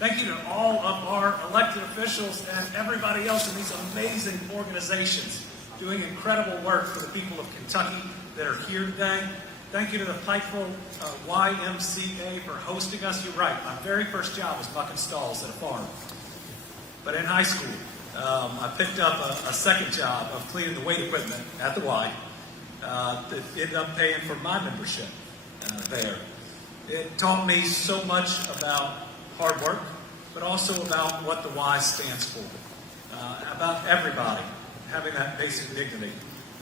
Thank you to all of our elected officials and everybody else in these amazing organizations doing incredible work for the people of Kentucky that are here today. Thank you to the Pikeville YMCA for hosting us. You're right, my very first job was mucking stalls at a farm. But in high school, I picked up a second job of cleaning the weight equipment at the Y that ended up paying for my membership there. It taught me so much about hard work, but also about what the Y stands for, about everybody having that basic dignity,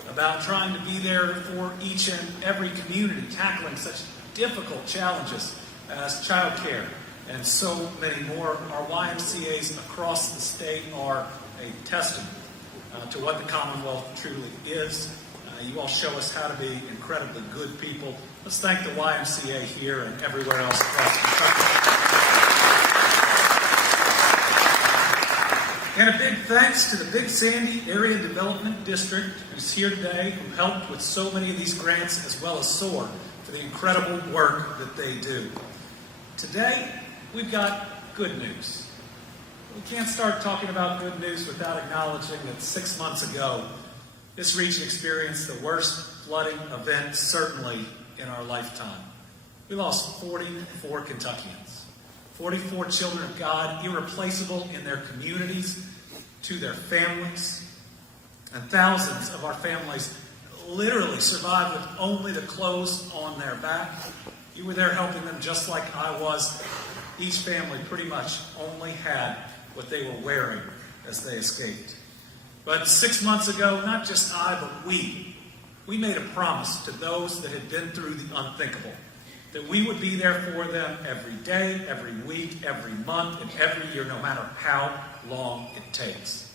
about trying to be there for each and every community, tackling such difficult challenges as child care and so many more. Our YMCAs across the state are a testament to what the Commonwealth truly is. You all show us how to be incredibly good people. Let's thank the YMCA here and everywhere else across Kentucky. And a big thanks to the Big Sandy Area Development District, who's here today, who helped with so many of these grants, as well as SOAR, for the incredible work that they do. Today, we've got good news. We can't start talking about good news without acknowledging that 6 months ago, this region experienced the worst flooding event, certainly in our lifetime. We lost 44 Kentuckians, 44 children of God, irreplaceable in their communities, to their families. And thousands of our families literally survived with only the clothes on their back. You were there helping them just like I was. Each family pretty much only had what they were wearing as they escaped. But 6 months ago, not just I, but we made a promise to those that had been through the unthinkable, that we would be there for them every day, every week, every month, and every year, no matter how long it takes.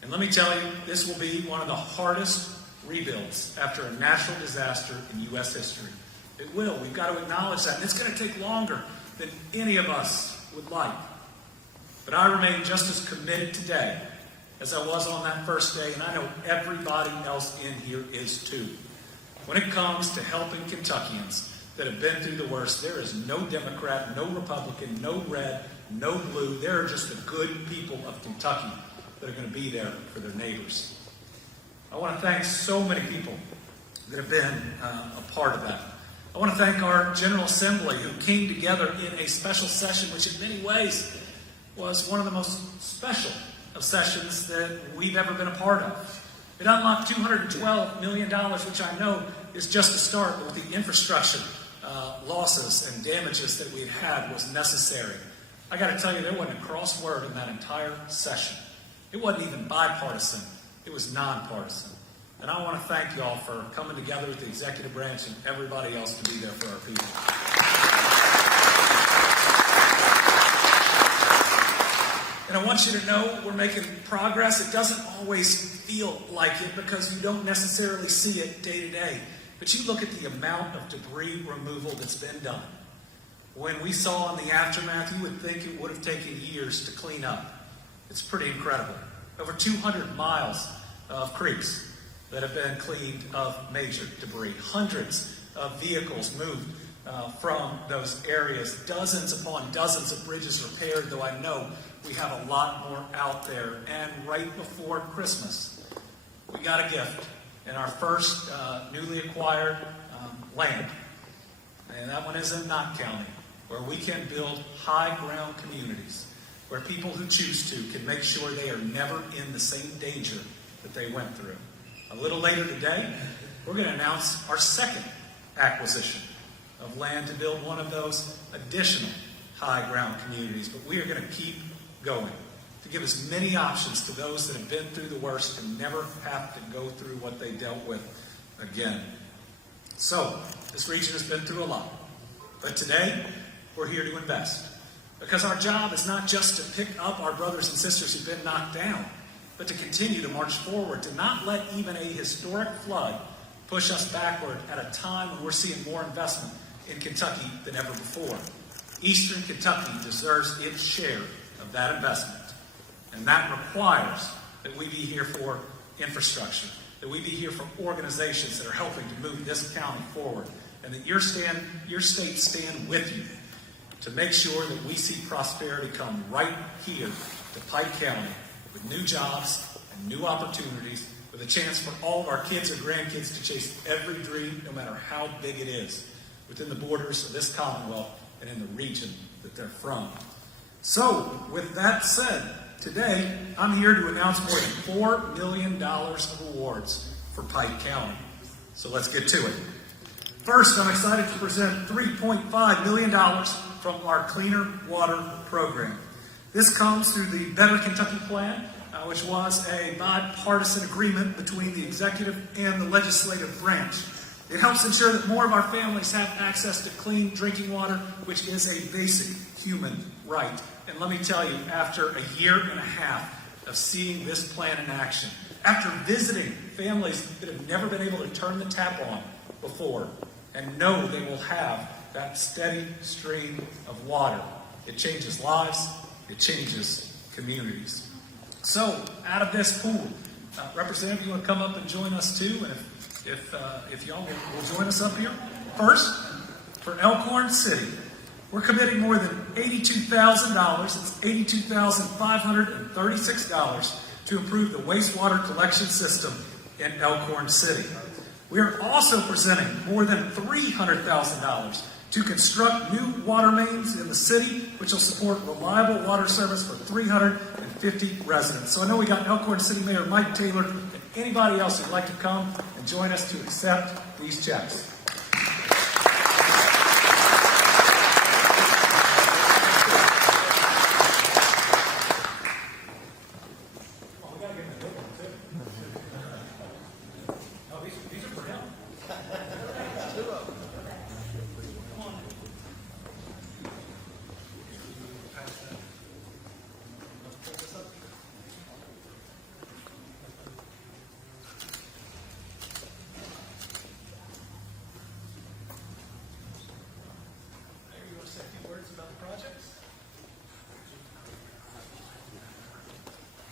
And let me tell you, this will be one of the hardest rebuilds after a natural disaster in U.S. history. It will. We've got to acknowledge that. And it's going to take longer than any of us would like. But I remain just as committed today as I was on that first day, and I know everybody else in here is too. When it comes to helping Kentuckians that have been through the worst, there is no Democrat, no Republican, no red, no blue. There are just the good people of Kentucky that are going to be there for their neighbors. I want to thank so many people that have been a part of that. I want to thank our General Assembly, who came together in a special session, which in many ways was one of the most special of sessions that we've ever been a part of. It unlocked $212 million, which I know is just a start, but with the infrastructure losses and damages that we had was necessary. I got to tell you, there wasn't a cross word in that entire session. It wasn't even bipartisan. It was nonpartisan. And I want to thank you all for coming together with the executive branch and everybody else to be there for our people. And I want you to know we're making progress. It doesn't always feel like it because you don't necessarily see it day to day. But you look at the amount of debris removal that's been done. When we saw in the aftermath, you would think it would have taken years to clean up. It's pretty incredible. Over 200 miles of creeks that have been cleaned of major debris. Hundreds of vehicles moved from those areas. Dozens upon dozens of bridges repaired, though I know we have a lot more out there. And right before Christmas, we got a gift in our first newly acquired land. And that one is in Knott County, where we can build high ground communities, where people who choose to can make sure they are never in the same danger that they went through. A little later today, we're going to announce our second acquisition of land to build one of those additional high ground communities. But we are going to keep going to give as many options to those that have been through the worst and never have to go through what they dealt with again. So, this region has been through a lot. But today, we're here to invest. Because our job is not just to pick up our brothers and sisters who've been knocked down, but to continue to march forward, to not let even a historic flood push us backward at a time when we're seeing more investment in Kentucky than ever before. Eastern Kentucky deserves its share of that investment. And that requires that we be here for infrastructure, that we be here for organizations that are helping to move this county forward, and that your state stand with you to make sure that we see prosperity come right here to Pike County with new jobs and new opportunities, with a chance for all of our kids or grandkids to chase every dream, no matter how big it is, within the borders of this Commonwealth and in the region that they're from. So, with that said, today I'm here to announce more than $4 million of awards for Pike County. So let's get to it. First, I'm excited to present $3.5 million from our Cleaner Water Program. This comes through the Better Kentucky Plan, which was a bipartisan agreement between the executive and the legislative branch. It helps ensure that more of our families have access to clean drinking water, which is a basic human right. And let me tell you, after a year and a half of seeing this plan in action, after visiting families that have never been able to turn the tap on before and know they will have that steady stream of water, it changes lives, it changes communities. So, out of this pool, Representative, you want to come up and join us too? And if y'all will join us up here. First, for Elkhorn City, we're committing more than $82,000, it's $82,536, to improve the wastewater collection system in Elkhorn City. We are also presenting more than $300,000 to construct new water mains in the city, which will support reliable water service for 350 residents. So I know we got Elkhorn City Mayor Mike Taylor and anybody else who'd like to come and join us to accept these checks.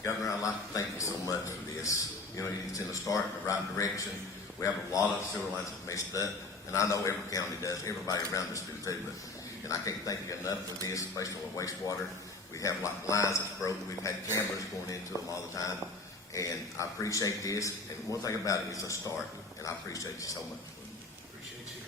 Governor, I'd like to thank you so much for this. You know, it's in the start in the right direction. We have a lot of sewer lines that messed up, and I know every county does. Everybody around us do too. And I can't thank you enough for this, especially with wastewater. We have like lines that's broken. We've had cameras going into them all the time, and I appreciate this. And one thing about it is a start, and I appreciate you so much. Appreciate you.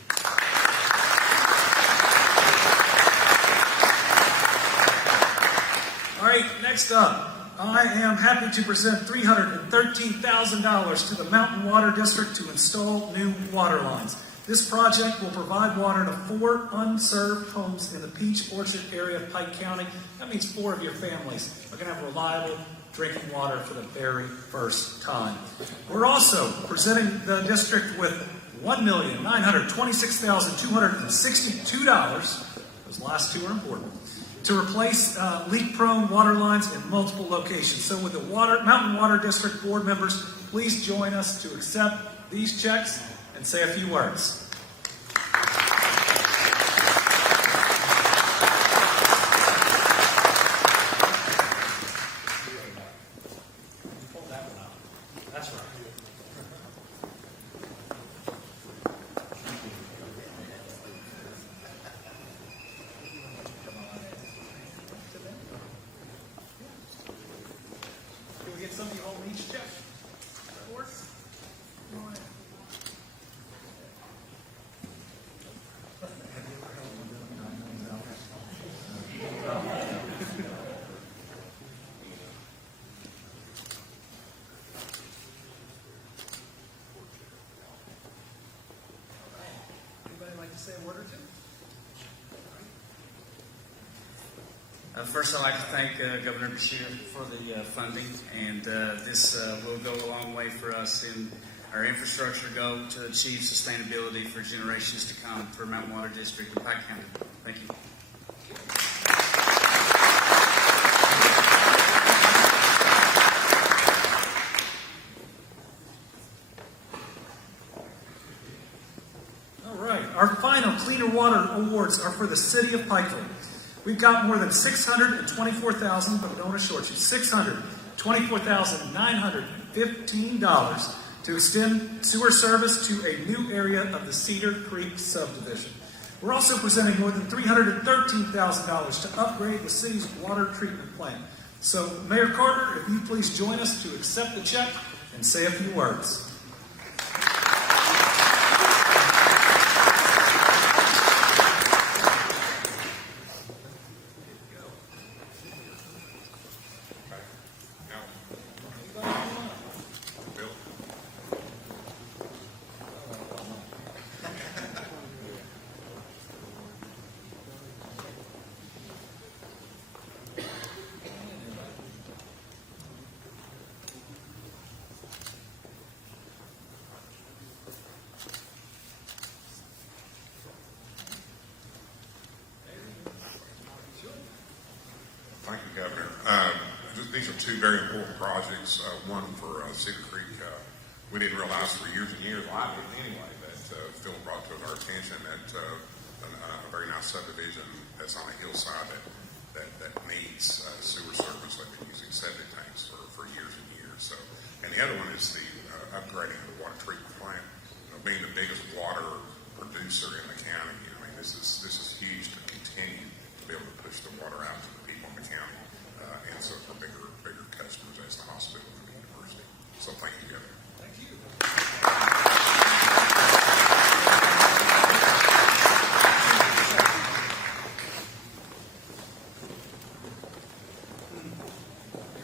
All right, next up. I am happy to present $313,000 to the Mountain Water District to install new water lines. This project will provide water to 4 unserved homes in the Peach Orchard area of Pike County. That means 4 of your families are going to have reliable drinking water for the very first time. We're also presenting the district with $1,926,262. Those last 2 are important. To replace leak-prone water lines in multiple locations. So with the Mountain Water District board members, please join us to accept these checks and say a few words. Pull that one out. That's right. Get some of you all each check. That works? All right. Anybody like to say a word or two? First, I'd like to thank Governor Beshear for the funding, and this will go a long way for us in our infrastructure goal to achieve sustainability for generations to come for Mountain Water District and Pike County. Thank you. All right, our final Cleaner Water Awards are for the City of Pikeville. We've got more than $624,000, but don't want to short you, $624,915 to extend sewer service to a new area of the Cedar Creek subdivision. We're also presenting more than $313,000 to upgrade the city's water treatment plant. So, Mayor Carter, if you please join us to accept the check and say a few words. Thank you, Governor. These are two very important projects. One for Cedar Creek. We didn't realize for years and years, well, I didn't anyway, that Phil brought to our attention that a very nice subdivision that's on a hillside that needs sewer service. They've been using septic tanks for years and years. So, and the other one is the upgrading of the water treatment plant. Being the biggest water producer in the county, I mean, this is huge to continue to be able to push the water out to the people in the county, and so for bigger customers as the hospital and the university. So thank you, Governor. Thank you.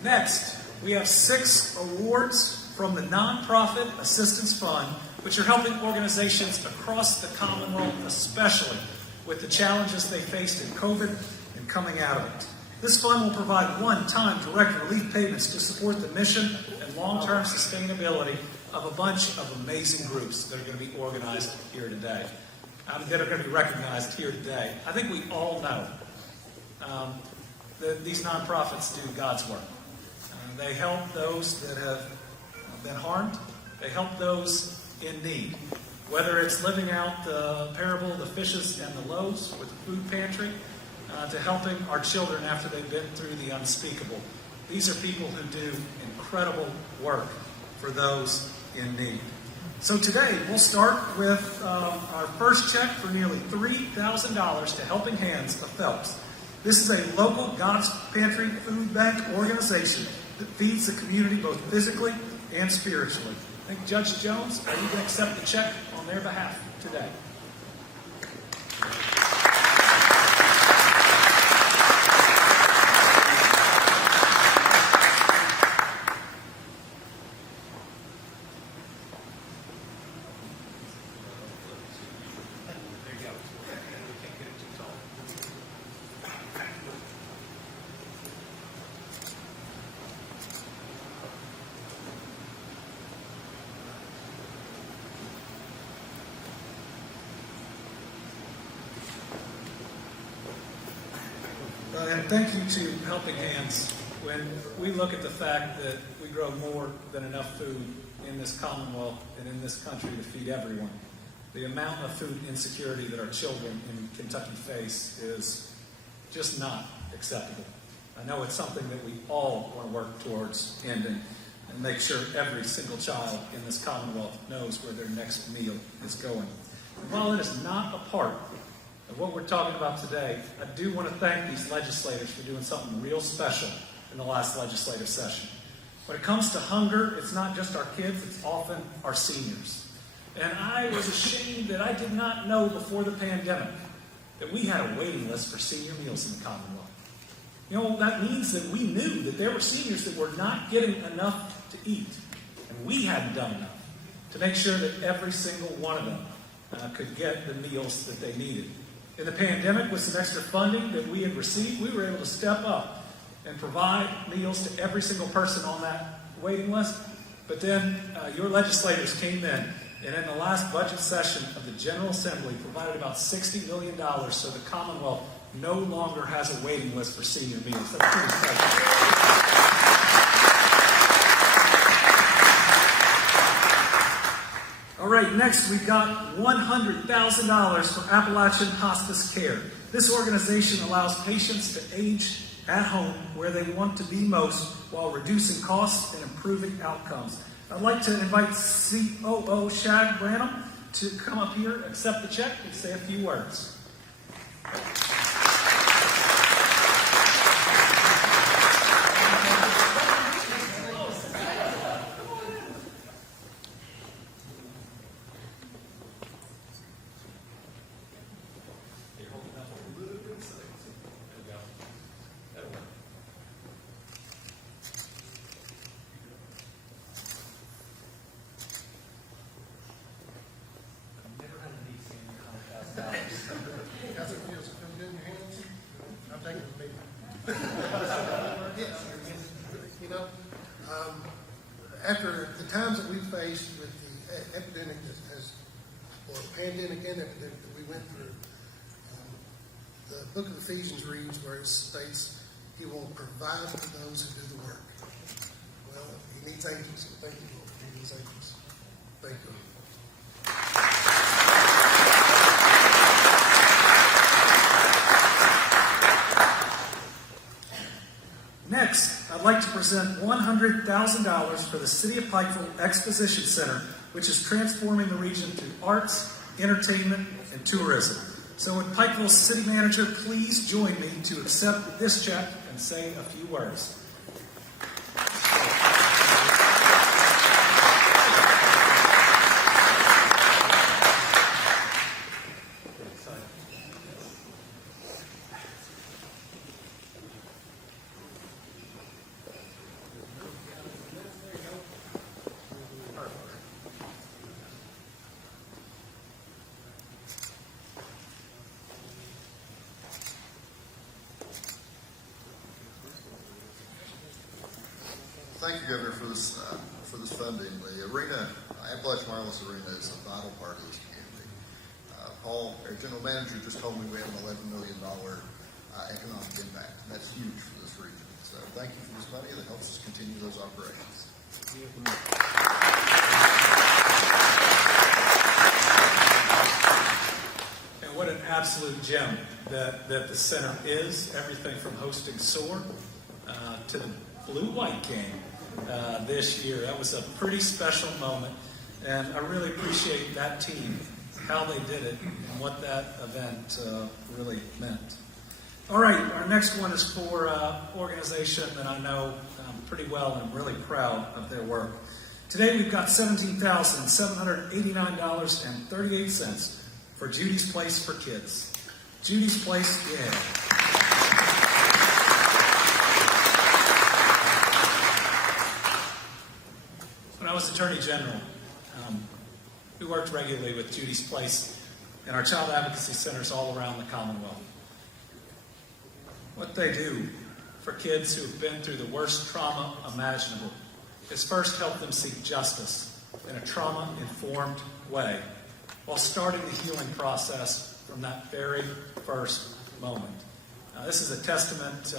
Next, we have 6 awards from the Nonprofit Assistance Fund, which are helping organizations across the Commonwealth, especially with the challenges they faced in COVID and coming out of it. This fund will provide one-time direct relief payments to support the mission and long-term sustainability of a bunch of amazing groups that are going to be organized here today, that are going to be recognized here today. I think we all know that these nonprofits do God's work. They help those that have been harmed. They help those in need. Whether it's living out the parable of the fishes and the loaves with the food pantry, to helping our children after they've been through the unspeakable. These are people who do incredible work for those in need. So today, we'll start with our first check for nearly $3,000 to Helping Hands of Phelps. This is a local God's Pantry food bank organization that feeds the community both physically and spiritually. I think, Judge Jones, are you going to accept the check on their behalf today? And thank you to Helping Hands. When we look at the fact that we grow more than enough food in this Commonwealth and in this country to feed everyone, the amount of food insecurity that our children in Kentucky face is just not acceptable. I know it's something that we all want to work towards ending and make sure every single child in this Commonwealth knows where their next meal is going. And while it is not a part of what we're talking about today, I do want to thank these legislators for doing something real special in the last legislative session. When it comes to hunger, it's not just our kids, it's often our seniors. And I was ashamed that I did not know before the pandemic that we had a waiting list for senior meals in the Commonwealth. You know, that means that we knew that there were seniors that were not getting enough to eat. And we hadn't done enough to make sure that every single one of them could get the meals that they needed. In the pandemic, with some extra funding that we had received, we were able to step up and provide meals to every single person on that waiting list. But then your legislators came in, and in the last budget session of the General Assembly, provided about $60 million so the Commonwealth no longer has a waiting list for senior meals. That's pretty special. All right, next we've got $100,000 for Appalachian Hospice Care. This organization allows patients to age at home where they want to be most while reducing costs and improving outcomes. I'd like to invite COO Shag Branham to come up here, accept the check, and say a few words. You know, after the times that we faced with the epidemic or pandemic and epidemic that we went through, the book of Ephesians reads where it states, He will provide for those who do the work. Well, He needs angels. So thank you, Lord. He needs angels. Thank you. Next, I'd like to present $100,000 for the City of Pikeville Exposition Center, which is transforming the region through arts, entertainment, and tourism. So would Pikeville's City Manager please join me to accept this check and say a few words. Thank you, Governor, for this funding. The arena, Appalachian Wireless Arena, is a vital part of this community. Paul, our general manager, just told me we have an $11 million economic impact, and that's huge for this region. So thank you for this money that helps us continue those operations. And what an absolute gem that the center is. Everything from hosting SOAR to the blue-white game this year. That was a pretty special moment, and I really appreciate that team, how they did it, and what that event really meant. All right, our next one is for an organization that I know pretty well, and I'm really proud of their work. Today we've got $17,789.38 for Judy's Place for Kids. Judy's Place, yeah. When I was Attorney General, we worked regularly with Judy's Place and our child advocacy centers all around the Commonwealth. What they do for kids who have been through the worst trauma imaginable is first help them seek justice in a trauma-informed way while starting the healing process from that very first moment. This is a testament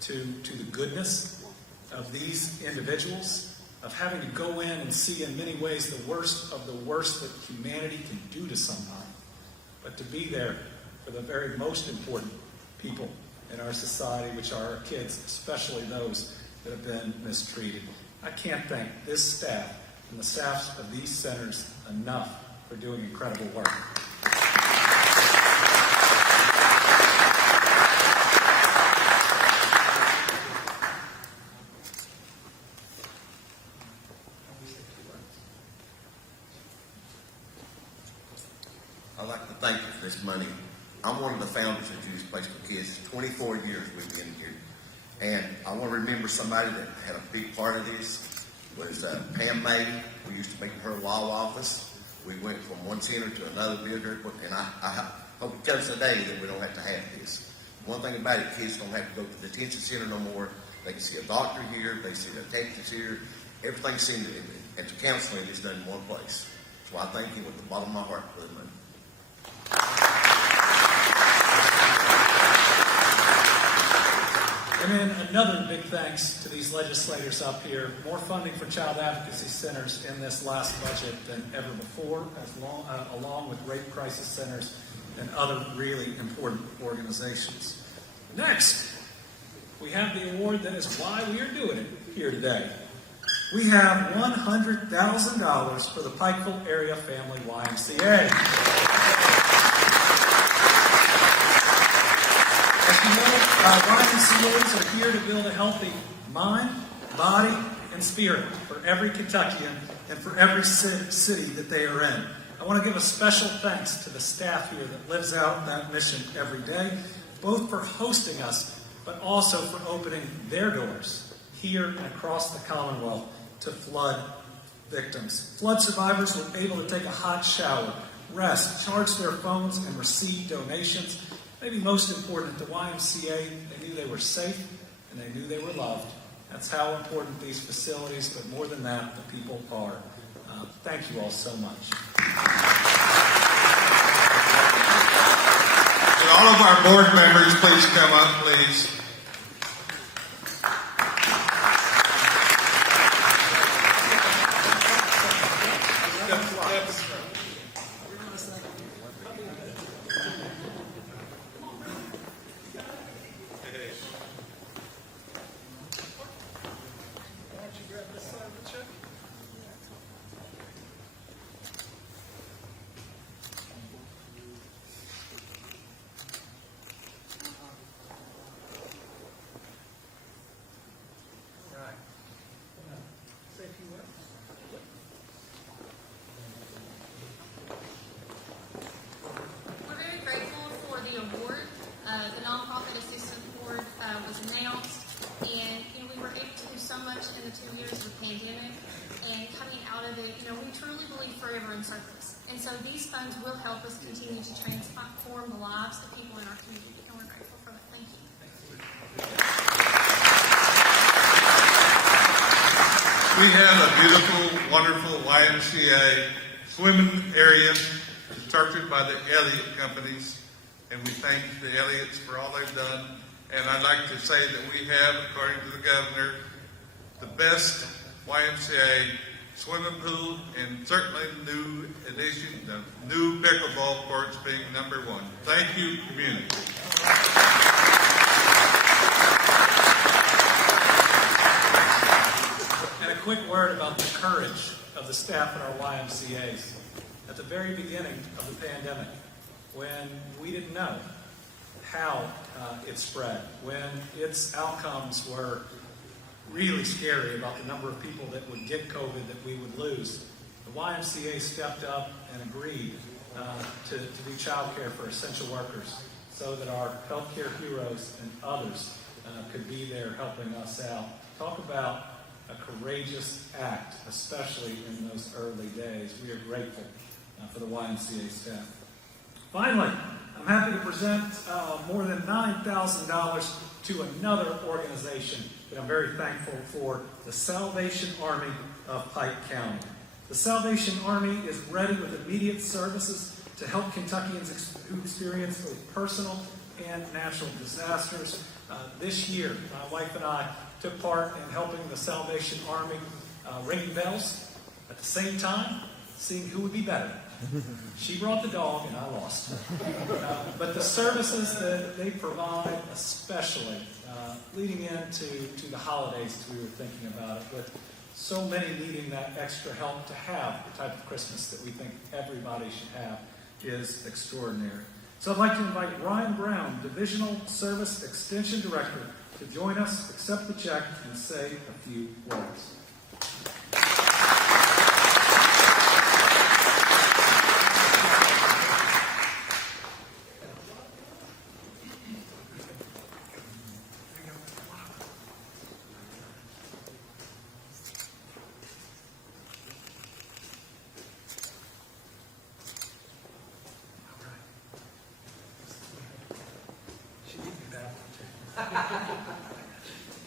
to the goodness of these individuals, of having to go in and see in many ways the worst of the worst that humanity can do to somebody, but to be there for the very most important people in our society, which are our kids, especially those that have been mistreated. I can't thank this staff and the staffs of these centers enough for doing incredible work. I'd like to thank you for this money. I'm one of the founders of Judy's Place for Kids. 24 years we've been here. And I want to remember somebody that had a big part of this was Pam May. We used to meet in her law office. We went from one center to another builder. And I hope it comes a day that we don't have to have this. One thing about it, kids don't have to go to the detention center no more. They can see a doctor here. They see a therapist here. Everything seems to, and the counseling is done in one place. So I thank you with the bottom of my heart for the money. And then another big thanks to these legislators up here. More funding for child advocacy centers in this last budget than ever before, along with rape crisis centers and other really important organizations. Next, we have the award that is why we are doing it here today. We have $100,000 for the Pikeville Area Family YMCA. YMCAs are here to build a healthy mind, body, and spirit for every Kentuckian and for every city that they are in. I want to give a special thanks to the staff here that lives out that mission every day, both for hosting us, but also for opening their doors here and across the Commonwealth to flood victims. Flood survivors were able to take a hot shower, rest, charge their phones, and receive donations. Maybe most important, at the YMCA, they knew they were safe and they knew they were loved. That's how important these facilities, but more than that, the people are. Thank you all so much. Could all of our board members please come up, please? We're very grateful for the award. The Nonprofit Assistance Award was announced, and we were able to do so much in the 2 years of the pandemic. And coming out of it, we truly believe forever in service. And so these funds will help us continue to transform the lives of people in our community, and we're grateful for that. Thank you. We have a beautiful, wonderful YMCA swimming area constructed by the Elliott Companies, and we thank the Elliots for all they've done. And I'd like to say that we have, according to the governor, the best YMCA swimming pool, and certainly the new addition, the new pickleball courts being number one. Thank you, community. And a quick word about the courage of the staff at our YMCAs. At the very beginning of the pandemic, when we didn't know how it spread, when its outcomes were really scary about the number of people that would get COVID that we would lose, the YMCA stepped up and agreed to do child care for essential workers so that our healthcare heroes and others could be there helping us out. Talk about a courageous act, especially in those early days. We are grateful for the YMCA staff. Finally, I'm happy to present more than $9,000 to another organization that I'm very thankful for, the Salvation Army of Pike County. The Salvation Army is ready with immediate services to help Kentuckians who experience both personal and natural disasters. This year, my wife and I took part in helping the Salvation Army ringing bells. At the same time, seeing who would be better. She brought the dog and I lost. But the services that they provide, especially leading into the holidays as we were thinking about it, with so many needing that extra help to have the type of Christmas that we think everybody should have, is extraordinary. So I'd like to invite Ryan Brown, Divisional Service Extension Director, to join us, accept the check, and say a few words.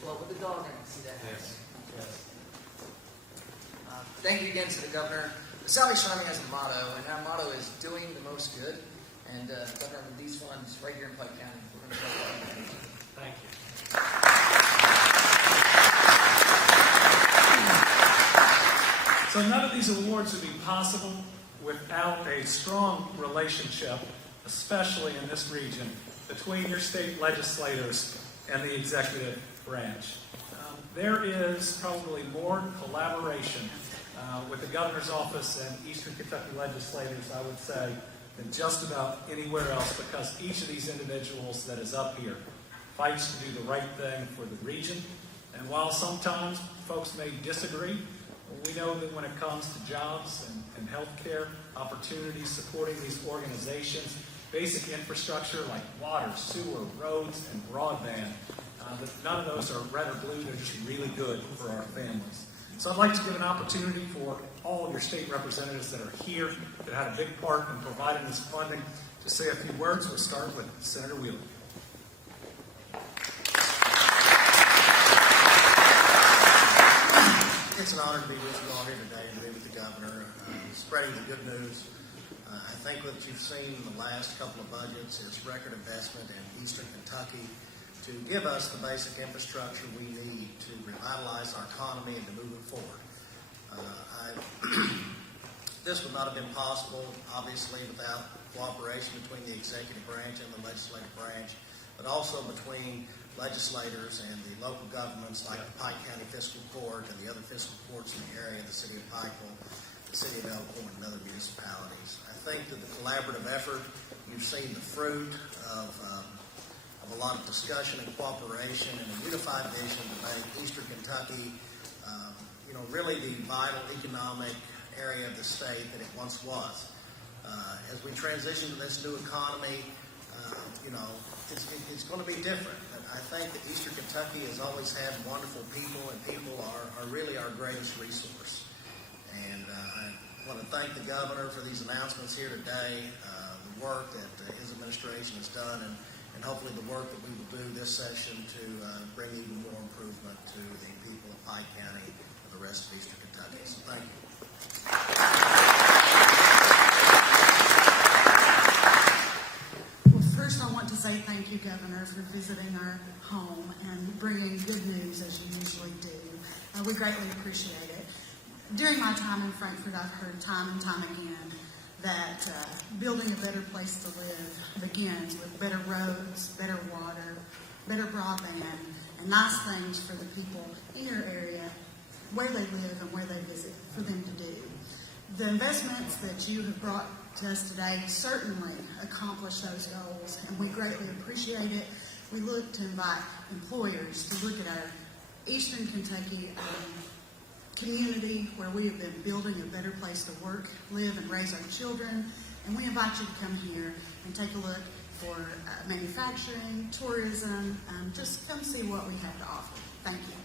Well, with the dog, I can see that. Yes. Thank you again to the governor. The Salvation Army has a motto, and that motto is doing the most good. And Governor, with these funds right here in Pike County, we're going to help you. Thank you. So none of these awards would be possible without a strong relationship, especially in this region, between your state legislators and the executive branch. There is probably more collaboration with the governor's office and Eastern Kentucky legislators, I would say, than just about anywhere else, because each of these individuals that is up here fights to do the right thing for the region. And while sometimes folks may disagree, we know that when it comes to jobs and health care opportunities, supporting these organizations, basic infrastructure like water, sewer, roads, and broadband, that none of those are red or blue. They're just really good for our families. So I'd like to give an opportunity for all your state representatives that are here, that had a big part in providing this funding, to say a few words. We'll start with Senator Wheeler. It's an honor to be with you all here today, to be with the governor, spreading the good news. I think what you've seen in the last couple of budgets is record investment in Eastern Kentucky to give us the basic infrastructure we need to revitalize our economy and to move it forward. This would not have been possible, obviously, without cooperation between the executive branch and the legislative branch, but also between legislators and the local governments like the Pike County Fiscal Court and the other fiscal courts in the area, the city of Pikeville, the city of Elkhorn, and other municipalities. I think that the collaborative effort, you've seen the fruit of a lot of discussion and cooperation and a unified vision to make Eastern Kentucky, really the vital economic area of the state that it once was. As we transition to this new economy, it's going to be different. But I think that Eastern Kentucky has always had wonderful people, and people are really our greatest resource. And I want to thank the governor for these announcements here today, the work that his administration has done, and hopefully the work that we will do this session to bring even more improvement to the people of Pike County and the rest of Eastern Kentucky. So thank you. Well, first I want to say thank you, Governor, for visiting our home and bringing good news as you usually do. We greatly appreciate it. During my time in Frankfort, I've heard time and time again that building a better place to live begins with better roads, better water, better broadband, and nice things for the people in your area, where they live and where they visit, for them to do. The investments that you have brought to us today certainly accomplish those goals, and we greatly appreciate it. We look to invite employers to look at our Eastern Kentucky community where we have been building a better place to work, live, and raise our children. And we invite you to come here and take a look for manufacturing, tourism, just come see what we have to offer. Thank you.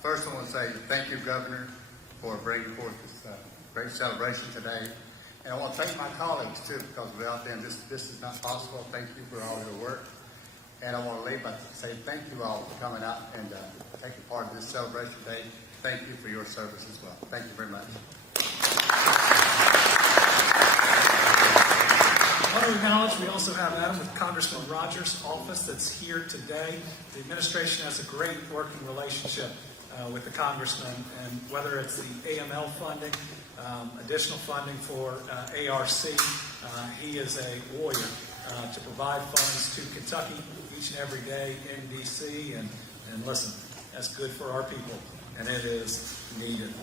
First, I want to say thank you, Governor, for bringing forth this great celebration today. And I want to thank my colleagues, too, because without them, this is not possible. Thank you for all your work. And I want to leave by saying thank you all for coming out and taking part in this celebration today. Thank you for your service as well. Thank you very much. I want to acknowledge we also have Adam with Congressman Rogers' office that's here today. The administration has a great working relationship with the congressman, and whether it's the AML funding, additional funding for ARC, he is a warrior to provide funds to Kentucky each and every day in D.C. And listen, that's good for our people, and it is needed.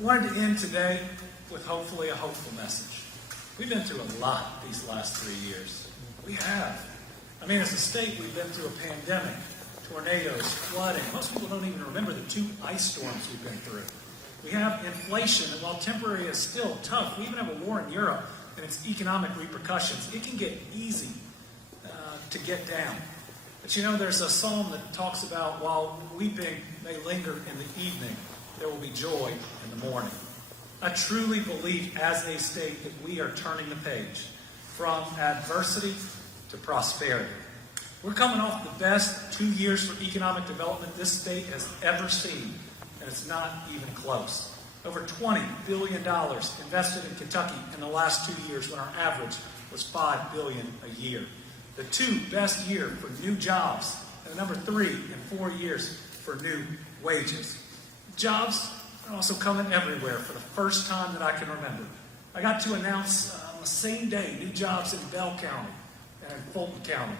Wanted to end today with hopefully a hopeful message. We've been through a lot these last 3 years. We have. I mean, as a state, we've been through a pandemic, tornadoes, flooding. Most people don't even remember the 2 ice storms we've been through. We have inflation, and while temporary is still tough, we even have a war in Europe and its economic repercussions. It can get easy to get down. But you know, there's a psalm that talks about while weeping may linger in the evening, there will be joy in the morning. I truly believe as a state that we are turning the page from adversity to prosperity. We're coming off the best 2 years for economic development this state has ever seen, and it's not even close. Over $20 billion invested in Kentucky in the last 2 years when our average was $5 billion a year. The 2 best year for new jobs, and number 3 in 4 years for new wages. Jobs are also coming everywhere for the first time that I can remember. I got to announce on the same day new jobs in Bell County and in Fulton County,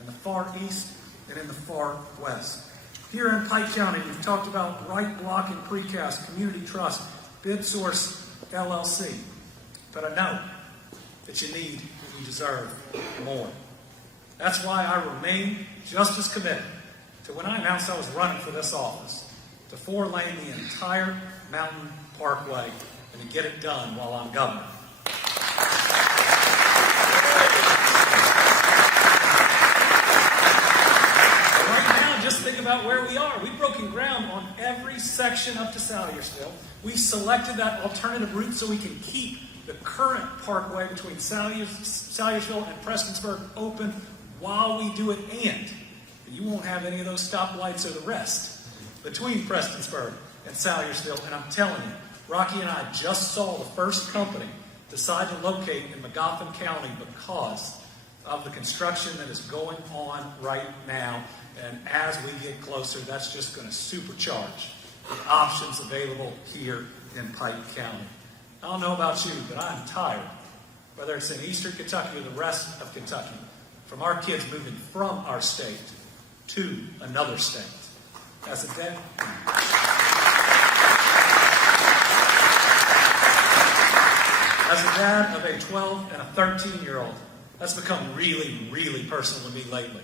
in the far east and in the far west. Here in Pike County, we've talked about Wright Block and Precast, Community Trust, BidSource LLC. but I know that you need and you deserve more. That's why I remain just as committed to when I announced I was running for this office, to 4-lane the entire Mountain Parkway and to get it done while I'm governor. Right now, just think about where we are. We've broken ground on every section up to Salyersville. We've selected that alternative route so we can keep the current parkway between Salyersville and Prestonsburg open while we do it, and you won't have any of those stoplights or the rest between Prestonsburg and Salyersville. And I'm telling you, Rocky and I just saw the first company decide to locate in Magoffin County because of the construction that is going on right now. And as we get closer, that's just going to supercharge the options available here in Pike County. I don't know about you, but I'm tired, whether it's in eastern Kentucky or the rest of Kentucky, from our kids moving from our state to another state. As a dad, of a 12 and a 13-year-old, that's become really, really personal to me lately.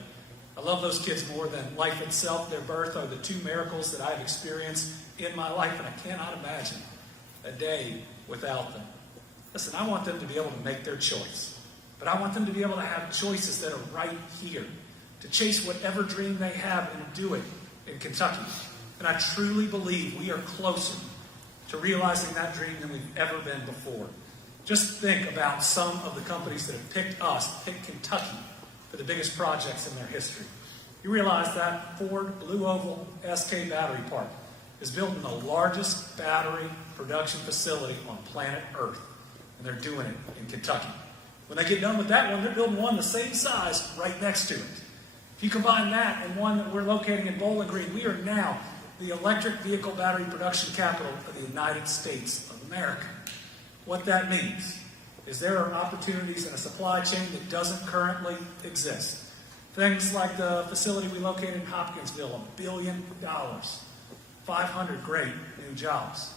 I love those kids more than life itself. Their birth are the two miracles that I've experienced in my life, and I cannot imagine a day without them. Listen, I want them to be able to make their choice, but I want them to be able to have choices that are right here, to chase whatever dream they have and do it in Kentucky. And I truly believe we are closer to realizing that dream than we've ever been before. Just think about some of the companies that have picked Kentucky for the biggest projects in their history. You realize that Ford Blue Oval SK Battery Park is building the largest battery production facility on planet Earth, and they're doing it in Kentucky. When they get done with that one, they're building one the same size right next to it. If you combine that and one that we're locating in Bowling Green, we are now the electric vehicle battery production capital of the United States of America. What that means is there are opportunities in a supply chain that doesn't currently exist. Things like the facility we located in Hopkinsville, $1 billion, 500 great new jobs.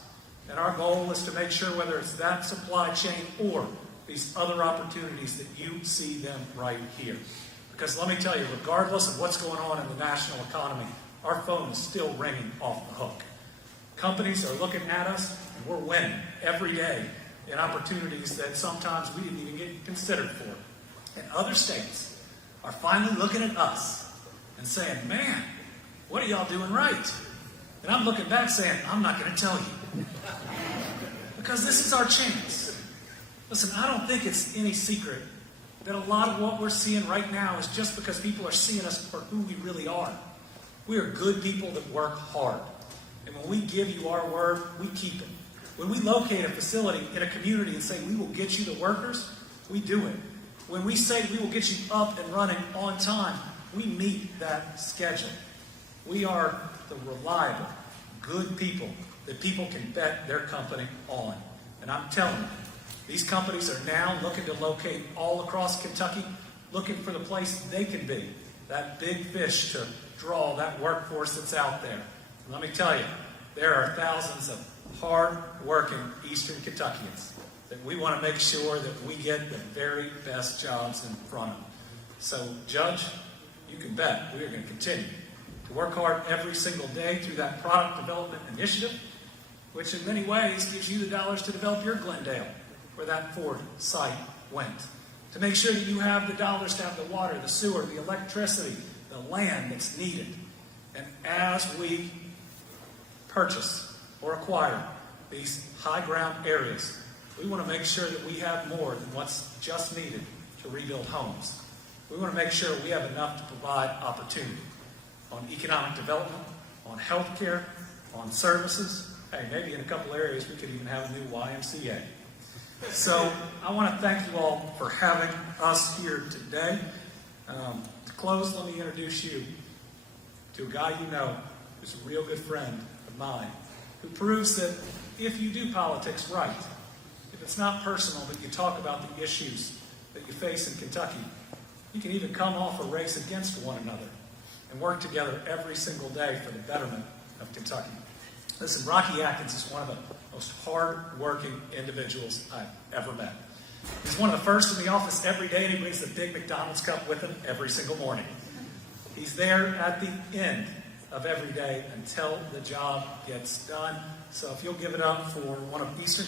And our goal is to make sure whether it's that supply chain or these other opportunities that you see them right here. Because let me tell you, regardless of what's going on in the national economy, our phone is still ringing off the hook. Companies are looking at us, and we're winning every day in opportunities that sometimes we didn't even get considered for. And other states are finally looking at us and saying, man, what are y'all doing right? And I'm looking back saying, I'm not going to tell you. Because this is our chance. Listen, I don't think it's any secret that a lot of what we're seeing right now is just because people are seeing us for who we really are. We are good people that work hard. And when we give you our word, we keep it. When we locate a facility in a community and say we will get you the workers, we do it. When we say we will get you up and running on time, we meet that schedule. We are the reliable, good people that people can bet their company on. And I'm telling you, these companies are now looking to locate all across Kentucky, looking for the place they can be, that big fish to draw that workforce that's out there. And let me tell you, there are thousands of hard-working Eastern Kentuckians that we want to make sure that we get the very best jobs in front of. So, Judge, you can bet we are going to continue to work hard every single day through that product development initiative, which in many ways gives you the dollars to develop your Glendale, where that Ford site went. To make sure that you have the dollars to have the water, the sewer, the electricity, the land that's needed. And as we purchase or acquire these high ground areas, we want to make sure that we have more than what's just needed to rebuild homes. We want to make sure we have enough to provide opportunity on economic development, on health care, on services. Hey, maybe in a couple areas we could even have a new YMCA. So I want to thank you all for having us here today. To close, let me introduce you to a guy you know who's a real good friend of mine, who proves that if you do politics right, if it's not personal, but you talk about the issues that you face in Kentucky, you can even come off a race against one another and work together every single day for the betterment of Kentucky. Listen, Rocky Atkins is one of the most hard-working individuals I've ever met. He's one of the first in the office every day, and he brings the big McDonald's cup with him every single morning. He's there at the end of every day until the job gets done. So if you'll give it up for one of Eastern